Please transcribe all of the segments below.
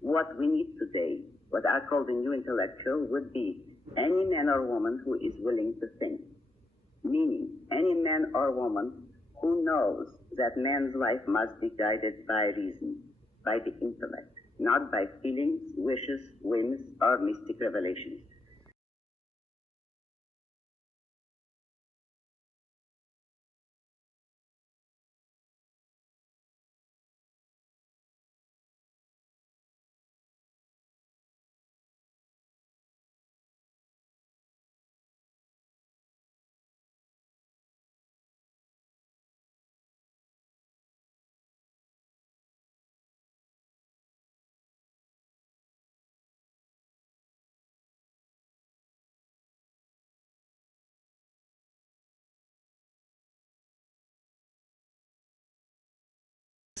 What we need today, what I call the new intellectual, would be any man or woman who is willing to think. Meaning, any man or woman who knows that man's life must be guided by reason, by the intellect, not by feelings, wishes, whims, or mystic revelations.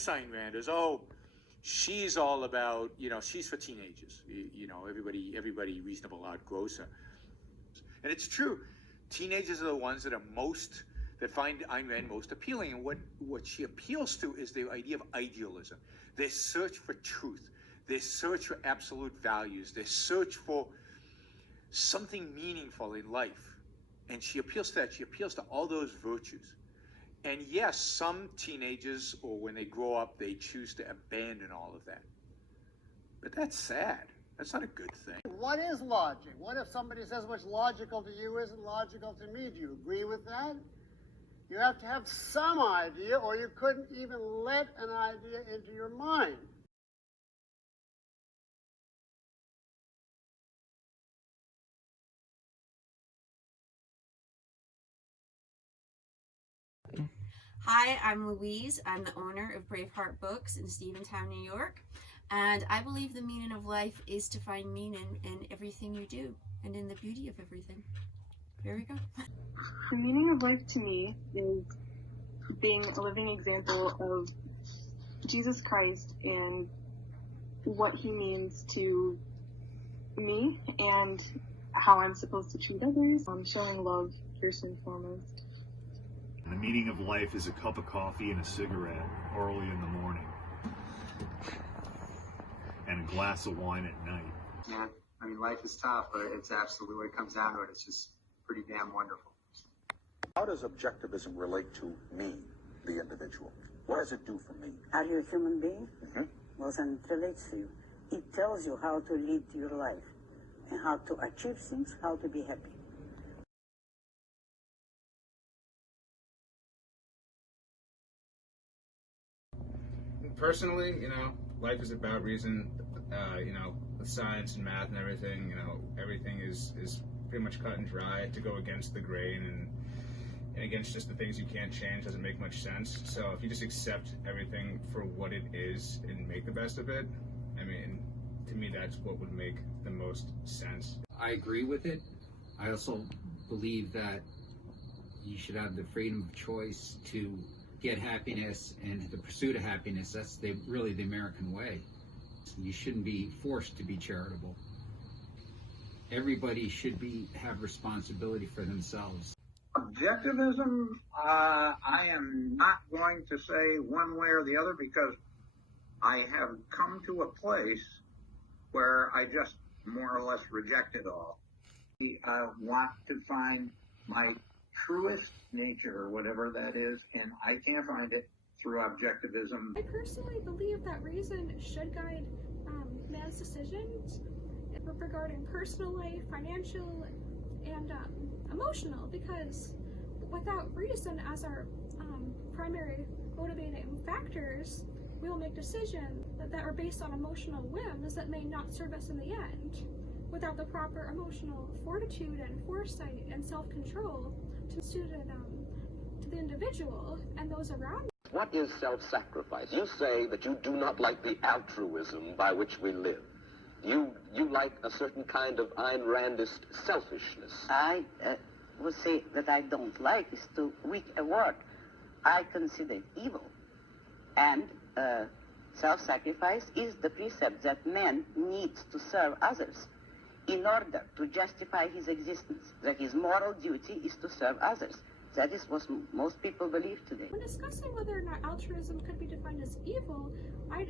Ayn Rand is, oh, she's all about, she's for teenagers. Everybody reasonable outgrows her. And it's true. Teenagers are the ones that find Ayn Rand most appealing. And what she appeals to is the idea of idealism, their search for truth, their search for absolute values, their search for something meaningful in life. And she appeals to that. She appeals to all those virtues. And yes, some teenagers, or when they grow up, they choose to abandon all of that. But that's sad. That's not a good thing. What is logic? What if somebody says what's logical to you isn't logical to me? Do you agree with that? You have to have some idea, or you couldn't even let an idea into your mind. Hi, I'm Louise. I'm the owner of Braveheart Books in Stephentown, New York. And I believe the meaning of life is to find meaning in everything you do and in the beauty of everything. Here we go. The meaning of life to me is being a living example of Jesus Christ and what he means to me and how I'm supposed to treat others. Showing love first and foremost. The meaning of life is a cup of coffee and a cigarette early in the morning, and a glass of wine at night. Yeah, I mean, life is tough, but it's absolutely, when it comes down to it, it's just pretty damn wonderful. How does objectivism relate to me, the individual? What does it do for me? Are you a human being? Mm-hmm. Well, then it relates to you. It tells you how to lead your life and how to achieve things, how to be happy. Personally, life is about reason. With science and math and everything, everything is pretty much cut and dry. To go against the grain and against just the things you can't change doesn't make much sense. So if you just accept everything for what it is and make the best of it, I mean, to me, that's what would make the most sense. I agree with it. I also believe that you should have the freedom of choice to get happiness and the pursuit of happiness. That's really the American way. You shouldn't be forced to be charitable. Everybody should have responsibility for themselves. Objectivism, I am not going to say one way or the other, because I have come to a place where I just more or less reject it all. I want to find my truest nature, or whatever that is, and I can't find it through objectivism. I personally believe that reason should guide man's decisions regarding personal life, financial, and emotional, because without reason as our primary motivating factors, we will make decisions that are based on emotional whims that may not serve us in the end. Without the proper emotional fortitude and foresight and self-control to suit to the individual and those around. What is self-sacrifice? You say that you do not like the altruism by which we live. You like a certain kind of Ayn Randist selfishness. I would say that I don't like is too weak a word. I consider it evil. And self-sacrifice is the precept that man needs to serve others in order to justify his existence, that his moral duty is to serve others. That is what most people believe today. When discussing whether or not altruism could be defined as evil, I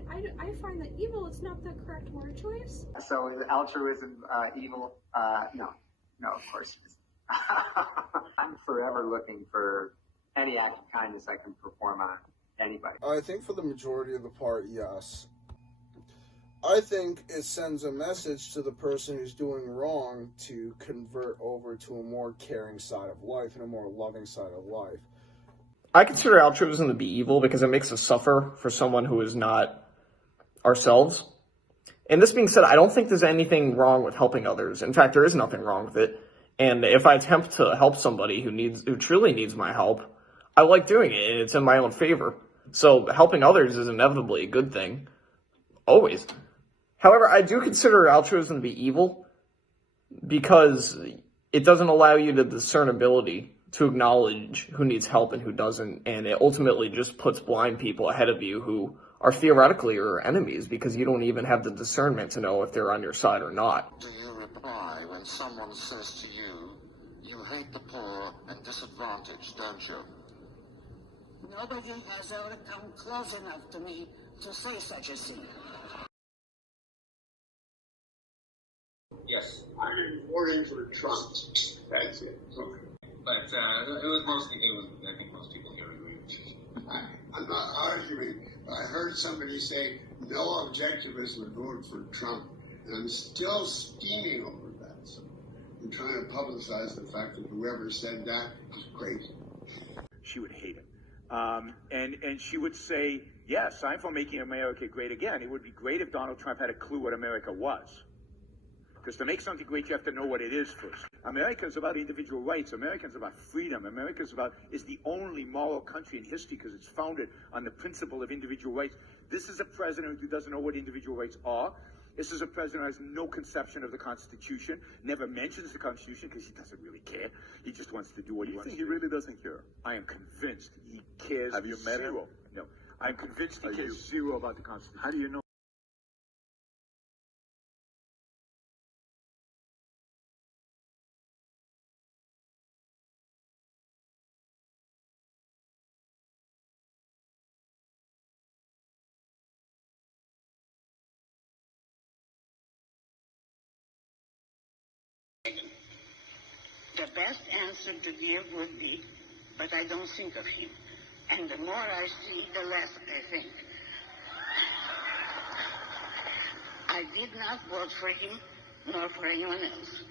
find that evil is not the correct word choice. So is altruism evil? No, of course it isn't. I'm forever looking for any act of kindness I can perform on anybody. I think for the majority of the part, yes. I think it sends a message to the person who's doing wrong to convert over to a more caring side of life and a more loving side of life. I consider altruism to be evil because it makes us suffer for someone who is not ourselves. And this being said, I don't think there's anything wrong with helping others. In fact, there is nothing wrong with it. And if I attempt to help somebody who truly needs my help, I like doing it, and it's in my own favor. So helping others is inevitably a good thing. Always. However, I do consider altruism to be evil because it doesn't allow you the discernibility to acknowledge who needs help and who doesn't, and it ultimately just puts blind people ahead of you who are theoretically your enemies because you don't even have the discernment to know if they're on your side or not. Do you reply when someone says to you, you hate the poor and disadvantaged, don't you? Nobody has ever come close enough to me to say such a thing. Yes, I'm voting for Trump. That's it. Okay. But I think most people here agree. I'm not arguing. I heard somebody say no objectivism would vote for Trump, and I'm still steaming over that. So I'm trying to publicize the fact that whoever said that is crazy. She would hate it. And she would say, yes, I'm for making America great again. It would be great if Donald Trump had a clue what America was. Because to make something great, you have to know what it is first. America is about individual rights. America is about freedom. America is the only moral country in history because it's founded on the principle of individual rights. This is a president who doesn't know what individual rights are. This is a president who has no conception of the Constitution, never mentions the Constitution because he doesn't really care. He just wants to do what he wants to do. He really doesn't care? I am convinced he cares. Have you met him? No. I'm convinced he cares zero about the Constitution. How do you know? The best answer to give would be, but I don't think of him. And the more I see, the less I think. I did not vote for him, nor for anyone else.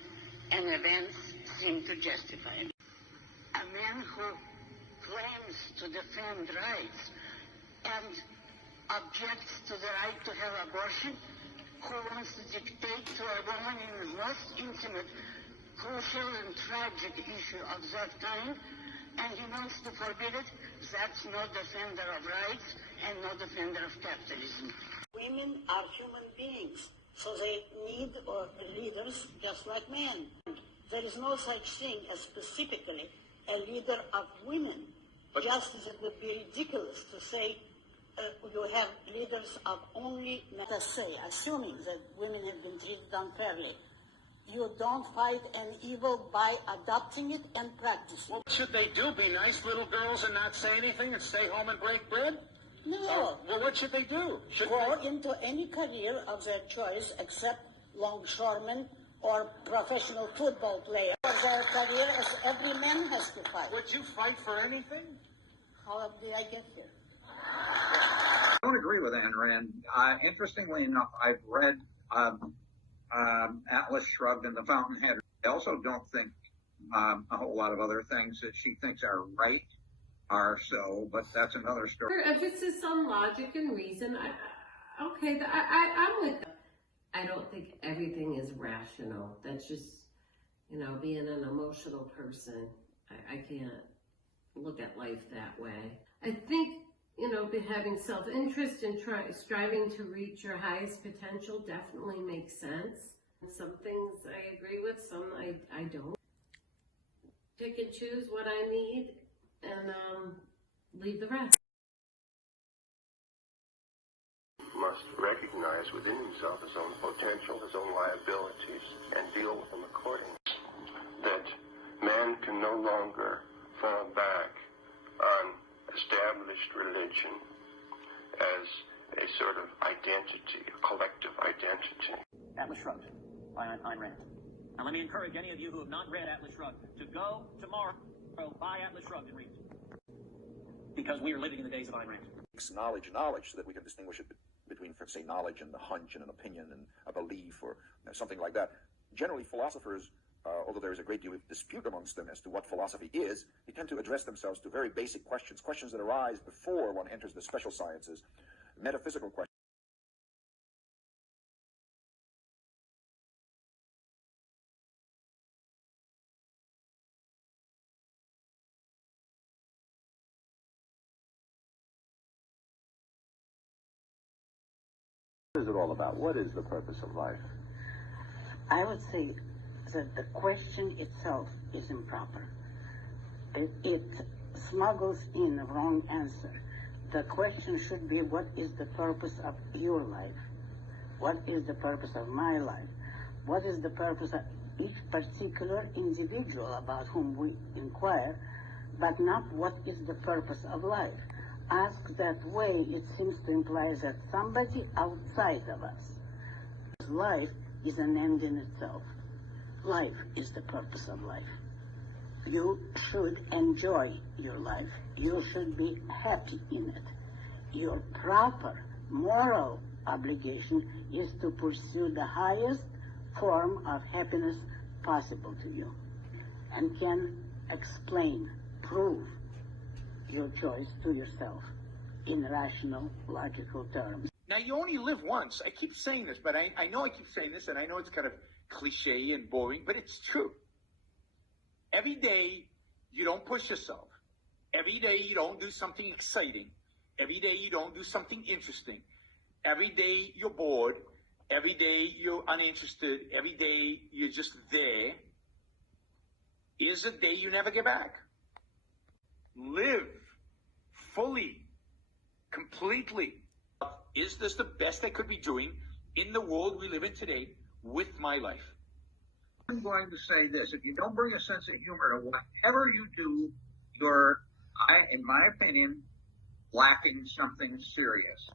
And events seem to justify it. A man who claims to defend rights and objects to the right to have abortion, who wants to dictate to a woman in the most intimate, crucial and tragic issue of that kind, and he wants to forbid it, that's no defender of rights and no defender of capitalism. Women are human beings, so they need leaders just like men. There is no such thing as specifically a leader of women, just as it would be ridiculous to say you have leaders of only men. Let us say, assuming that women have been treated unfairly, you don't fight an evil by adopting it and practicing. What should they do? Be nice little girls and not say anything and stay home and break bread? No. Well, what should they do? Go into any career of their choice except longshoremen or professional football player. Their career as every man has to fight. Would you fight for anything? How did I get here? I don't agree with Ayn Rand. Interestingly enough, I've read Atlas Shrugged and The Fountainhead. I also don't think a whole lot of other things that she thinks are right are so, but that's another story. Her emphasis on logic and reason, I'm with that. I don't think everything is rational. That's just, being an emotional person. I can't look at life that way. I think, having self-interest and striving to reach your highest potential definitely makes sense. Some things I agree with, some I don't. Pick and choose what I need and leave the rest. Must recognize within himself his own potential, his own liabilities, and deal with them accordingly. That man can no longer fall back on established religion as a sort of identity, a collective identity. Atlas Shrugged by Ayn Rand. Now let me encourage any of you who have not read Atlas Shrugged to go tomorrow, buy Atlas Shrugged and read it. Because we are living in the days of Ayn Rand. Knowledge, so that we can distinguish it between, say, knowledge and a hunch and an opinion and a belief or something like that. Generally, philosophers, although there is a great deal of dispute amongst them as to what philosophy is, they tend to address themselves to very basic questions, questions that arise before one enters the special sciences, metaphysical questions. What is it all about? What is the purpose of life? I would say that the question itself is improper. It smuggles in a wrong answer. The question should be, what is the purpose of your life? What is the purpose of my life? What is the purpose of each particular individual about whom we inquire, but not what is the purpose of life? Asked that way, it seems to imply that somebody outside of us. Life is an end in itself. Life is the purpose of life. You should enjoy your life. You should be happy in it. Your proper moral obligation is to pursue the highest form of happiness possible to you, and can explain, prove your choice to yourself in rational, logical terms. Now, you only live once. I keep saying this, but I know I keep saying this, and I know it's kind of cliche and boring, but it's true. Every day, you don't push yourself. Every day, you don't do something exciting. Every day, you don't do something interesting. Every day, you're bored. Every day, you're uninterested. Every day, you're just there. Is a day you never get back. Live fully, completely. Is this the best I could be doing in the world we live in today with my life? I'm going to say this. If you don't bring a sense of humor to whatever you do, you're, in my opinion, lacking something serious.